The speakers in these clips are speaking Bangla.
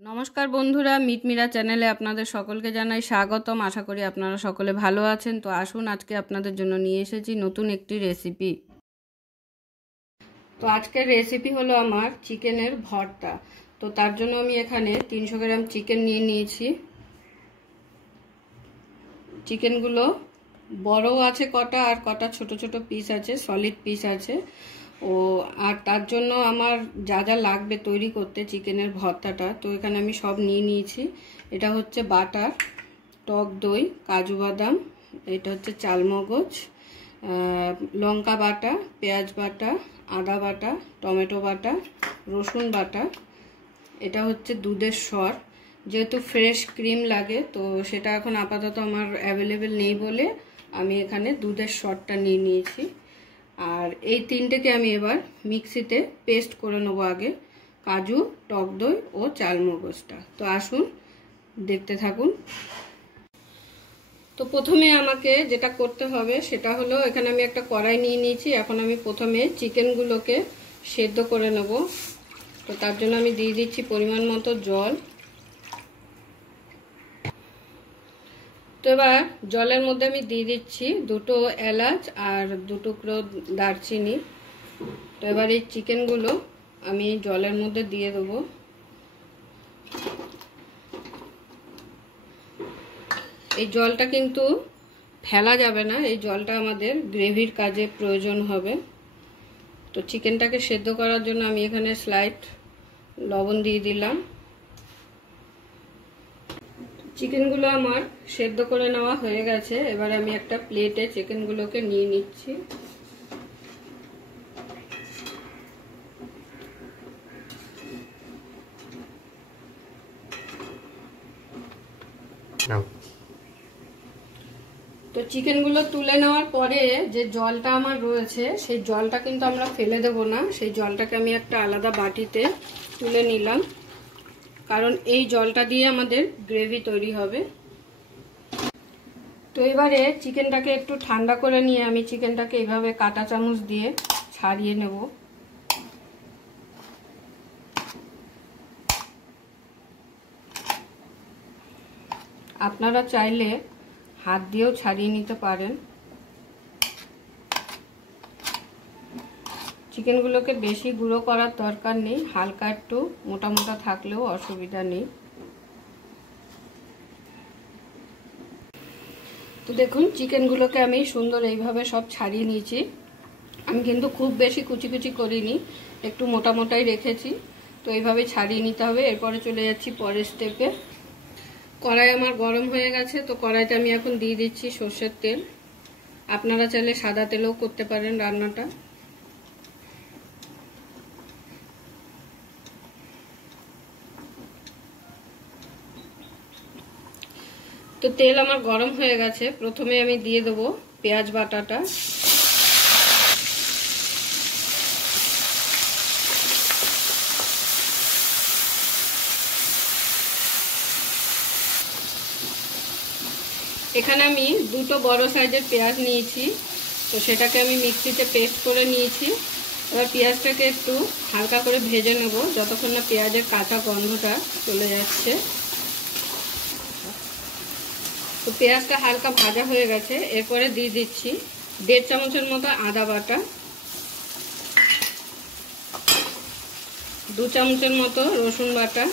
নমস্কার বন্ধুরা, মিটমিরা চ্যানেলে আপনাদের সকলকে জানাই স্বাগতম। আশা করি আপনারা সকলে ভালো আছেন। তো আসুন, আজকে আপনাদের জন্য নিয়ে এসেছি নতুন একটি রেসিপি। তো আজকের রেসিপি হলো আমার চিকেনের ভর্তা। তো তার জন্য আমি এখানে 300 গ্রাম চিকেন নিয়ে নিয়েছি। চিকেনগুলো বড়ও আছে কটা, আর কটা ছোট ছোট পিস আছে, সলিড পিস আছে। আর তার জন্য আমার যা যা লাগবে তৈরি করতে চিকেনের ভর্তাটা, তো এখানে আমি সব নিয়ে নিয়েছি। এটা হচ্ছে বাটার, টক দই, কাজু বাদাম, এটা হচ্ছে চালমগজ, লঙ্কা বাটা, পেঁয়াজ বাটা, আদা বাটা, টমেটো বাটা, রসুন বাটা, এটা হচ্ছে দুধের সর। যেহেতু ফ্রেশ ক্রিম লাগে, তো সেটা এখন আপাতত আমার অ্যাভেলেবেল নেই বলে আমি এখানে দুধের সরটা নিয়ে নিয়েছি। আর এই তিনটেকে আমি এবার মিক্সিতে পেস্ট করে নেবো আগে, কাজু, টক দই ও চালমগজটা। তো আসুন দেখতে থাকুন। তো প্রথমে আমাকে যেটা করতে হবে সেটা হলো, এখানে আমি একটা কড়াই নিয়ে নিয়েছি। এখন আমি প্রথমে চিকেনগুলোকে সেদ্ধ করে নেব। তো তার জন্য আমি দিয়ে দিচ্ছি পরিমাণ মতো জল। তো এবার জলের মধ্যে আমি দিয়ে দিচ্ছি 2টো এলাচ আর 2 টুকরো দারচিনি। তো এবার এই চিকেনগুলো আমি জলের মধ্যে দিয়ে দেবো। এই জলটা কিন্তু ফেলা যাবে না, এই জলটা আমাদের গ্রেভির কাজে প্রয়োজন হবে। তো চিকেনটাকে সেদ্ধ করার জন্য আমি এখানে স্লাইট লবণ দিয়ে দিলাম। চিকেনগুলো আমার সেদ্ধ করে নেওয়া হয়ে গেছে। এবার আমি একটা প্লেটে চিকেনগুলোকে নিয়ে নিচ্ছি। তো চিকেনগুলো তুলে নেওয়ার পরে যে জলটা আমার রয়েছে, সেই জলটা কিন্তু আমরা ফেলে দেব না। সেই জলটাকে আমি একটা আলাদা বাটিতে তুলে নিলাম, কারণ এই জলটা দিয়ে আমাদের গ্রেভি তৈরি হবে। তো এবারে চিকেনটাকে একটু ঠান্ডা করে নিয়ে আমি চিকেনটাকে এইভাবে কাঁটা চামচ দিয়ে ছাড়িয়ে নেব। আপনারা চাইলে হাত দিয়েও ছাড়িয়ে নিতে পারেন। চিকেনগুলোকে বেশি গুঁড়ো করার দরকার নেই, হালকা একটু মোটা মোটা থাকলেও অসুবিধা নেই। তো দেখুন, চিকেনগুলোকে আমি সুন্দর এইভাবে সব ছাড়িয়ে নিয়েছি। আমি কিন্তু খুব বেশি কুচি কুচি করিনি, একটু মোটা মোটাই রেখেছি। তো এইভাবে ছাড়িয়ে নিতে হবে। এরপরে চলে যাচ্ছি পরের স্টেপে। কড়াই আমার গরম হয়ে গেছে। তো কড়াইতে আমি এখন দিয়ে দিচ্ছি সর্ষের তেল। আপনারা চাইলে সাদা তেলেও করতে পারেন রান্নাটা। তো তেল আমার গরম হয়ে গেছে। প্রথমে আমি দিয়ে দেবো পেঁয়াজ বাটাটা। এখানে আমি 2টো বড় সাইজের পেঁয়াজ নিয়েছি। তো সেটাকে আমি মিক্সিতে পেস্ট করে নিয়েছি। এবার পেঁয়াজটাকে একটু হালকা করে ভেজে নেব, যতক্ষণ না পেঁয়াজের কাঁচা গন্ধটা চলে যাচ্ছে। তো পেঁয়াজটা হালকা ভাজা হয়ে গেছে। এরপরে দিয়ে দিচ্ছি 1.5 চামচের মতো আদা বাটা, 2 চামচের মতো রসুন বাটা।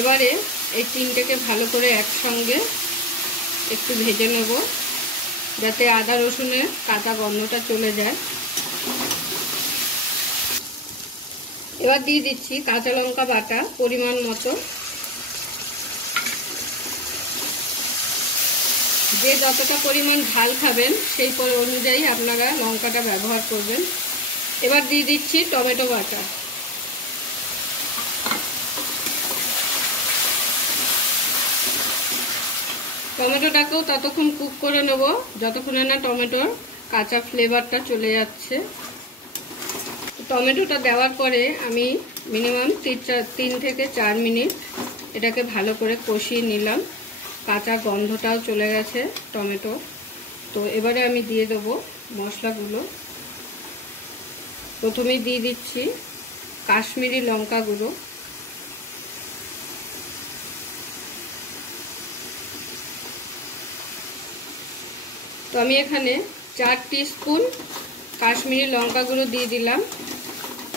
এবারে এই তিনটেকে ভালো করে একসঙ্গে একটু ভেজে নেব, যাতে আদা রসুনের কাঁচা গন্ধটা চলে যায়। এবার দিয়ে দিচ্ছি কাঁচা লঙ্কা বাটা পরিমাণ মতো। যে যতটা পরিমাণ ঝাল খাবেন সেই অনুযায়ী আপনারা লঙ্কাটা ব্যবহার করবেন। এবার দিয়ে দিচ্ছি টমেটো বাটা। টমেটোটাকেও ততক্ষণ কুক করে নেব যতক্ষণে না টমেটোর কাঁচা ফ্লেভারটা চলে যাচ্ছে। টমেটোটা দেওয়ার পরে আমি মিনিমাম 3 থেকে 4 মিনিট এটাকে ভালো করে কষিয়ে নিলাম। কাঁচা গন্ধটাও চলে গেছে টমেটো। তো এবারে আমি দিয়ে দেবো মশলাগুলো। প্রথমেই দিয়ে দিচ্ছি কাশ্মীরি লঙ্কা গুঁড়ো, তো আমি এখানে 4 টিস্পুন কাশ্মীরি লঙ্কা গুঁড়ো দিয়ে দিলাম।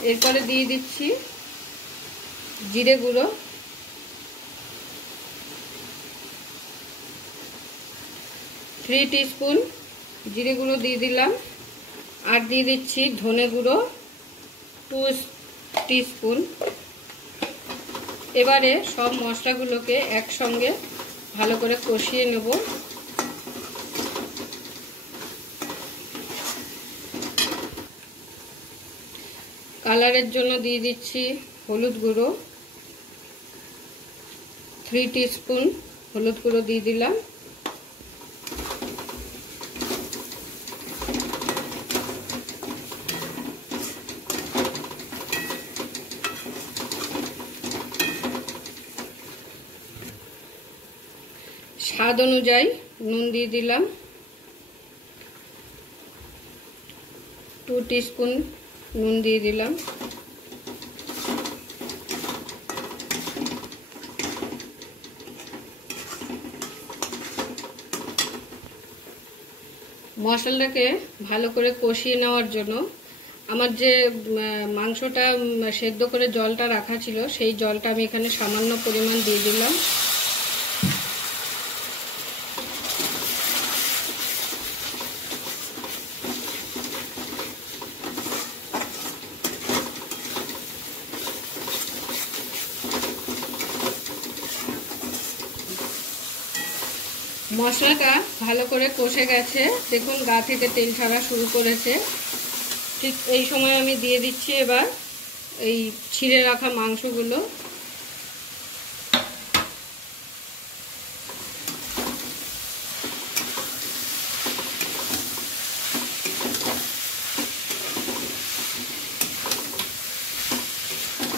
এরপরে দিয়ে দিচ্ছি জিরে গুঁড়ো, 3 টিস্পুন জিরে গুঁড়ো দিয়ে দিলাম। আর দিয়ে দিচ্ছি ধনে গুঁড়ো 2 টিস্পুন। এবারে সব মশলাগুলোকে একসঙ্গে ভালো করে কষিয়ে নেব। কালারের জন্য দিয়ে দিচ্ছি হলুদ গুঁড়ো, 3 টিস্পুন হলুদ গুঁড়ো দিয়ে দিলাম। স্বাদ অনুযায়ী নুন দিয়ে দিলাম, 2 টিস্পুন নুন দিয়ে দিলাম। মশলাটাকে ভালো করে কষিয়ে নেওয়ার জন্য আমার যে মাংসটা সেদ্ধ করে জলটা রাখা ছিল সেই জলটা আমি এখানে সামান্য পরিমাণ দিয়ে দিলাম। মশলাটা ভালো করে কষে গেছে, দেখুন গা থেকে তেল ছাড়া শুরু করেছে। ঠিক এই সময় আমি দিয়ে দিচ্ছি এবার এই ছিঁড়ে রাখা মাংসগুলো।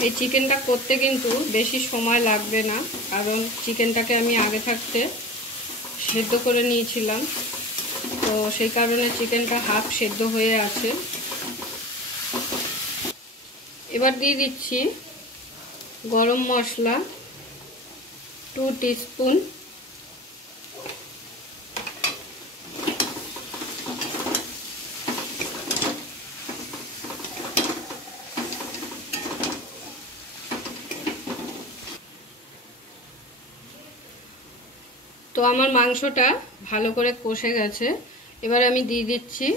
এই চিকেনটা করতে কিন্তু বেশি সময় লাগবে না, কারণ চিকেনটাকে আমি আগে থাকতে সেদ্ধ করে নিয়েছিলাম, তো সেই কারণে চিকেনটা হাফ সেদ্ধ হয়ে আছে। এবার দিয়ে দিচ্ছি গরম মশলা 2 টিস্পুন, তো আমার মাংসটা ভালো করে কষে গেছে। এবার আমি দিয়ে দিচ্ছি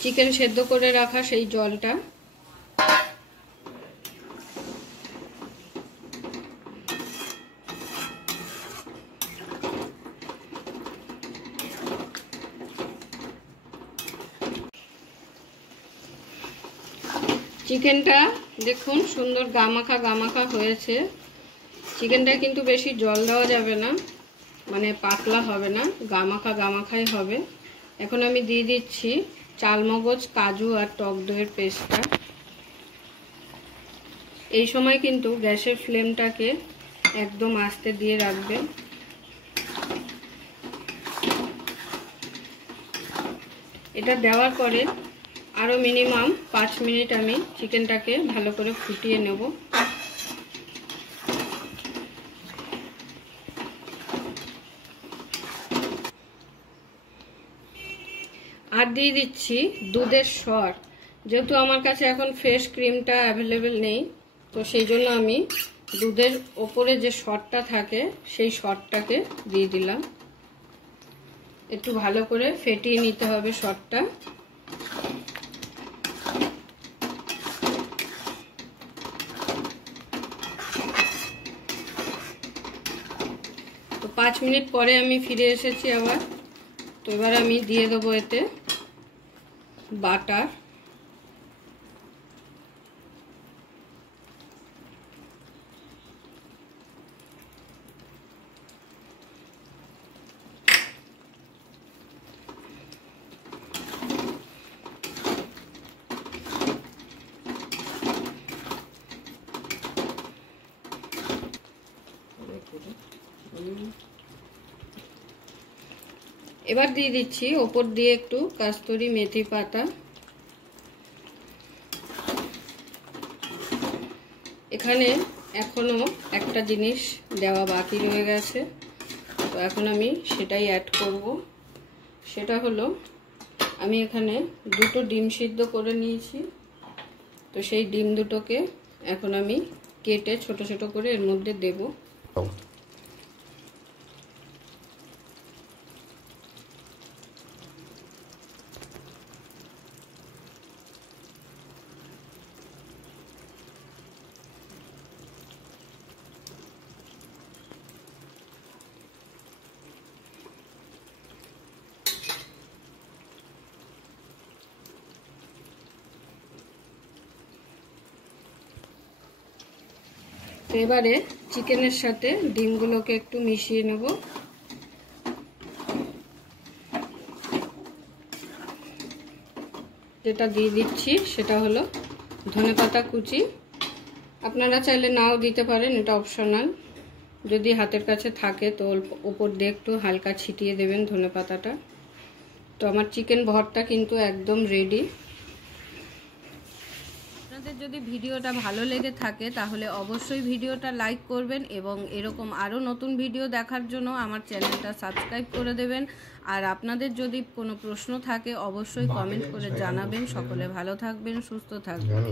চিকেন সেদ্ধ করে রাখা সেই জলটা। চিকেনটা দেখুন সুন্দর গামাখা গামাখা হয়েছে। চিকেনটা কিন্তু বেশি জল দেওয়া যাবে না, মানে পাতলা হবে না, গামাখা গামাখাই হবে। এখন আমি দিয়ে দিচ্ছি চালমগজ, কাজু আর টক দইয়ের পেস্টটা। এই সময় কিন্তু গ্যাসের ফ্লেমটাকে একদম আস্তে দিয়ে রাখবেন। এটা দেওয়ার পরে আরও মিনিমাম 5 মিনিট আমি চিকেনটাকে ভালো করে ফুটিয়ে নেব। আর দিয়ে দিচ্ছি দুধের সর। যেহেতু আমার কাছে এখন ফ্রেশ ক্রিমটা অ্যাভেলেবেল নেই, তো সেই জন্য আমি দুধের ওপরে যে সরটা থাকে সেই সরটাকে দিয়ে দিলাম। একটু ভালো করে ফেটিয়ে নিতে হবে সরটা। তো 5 মিনিট পরে আমি ফিরে এসেছি আবার। তো এবার আমি দিয়ে দেবো এতে বাটার। এবার দিয়ে দিচ্ছি ওপর দিয়ে একটু কাস্তুরি মেথি পাতা। এখানে এখনো একটা জিনিস দেওয়া বাকি রয়ে গেছে, তো এখন আমি সেটাই অ্যাড করব। সেটা হলো আমি এখানে 2টো ডিম সিদ্ধ করে নিয়েছি, তো সেই ডিম দুটোকে এখন আমি কেটে ছোট ছোট করে এর মধ্যে দেব। তো এবারে চিকেনের সাথে ডিমগুলোকে একটু মিশিয়ে নেব। যেটা দিয়ে দিচ্ছি সেটা হলো ধনেপাতা কুচি। আপনারা চাইলে নাও দিতে পারেন, এটা অপশনাল। যদি হাতের কাছে থাকে তো উপর দিয়ে একটু হালকা ছিটিয়ে দেবেন ধনেপাতাটা। তো আমার চিকেন ভর্তা কিন্তু একদম রেডি। আপনাদের যদি ভিডিওটা ভালো লেগে থাকে তাহলে অবশ্যই ভিডিওটা লাইক করবেন এবং এরকম আরও নতুন ভিডিও দেখার জন্য আমার চ্যানেলটা সাবস্ক্রাইব করে দেবেন। আর আপনাদের যদি কোনো প্রশ্ন থাকে অবশ্যই কমেন্ট করে জানাবেন। সকলে ভালো থাকবেন, সুস্থ থাকবেন।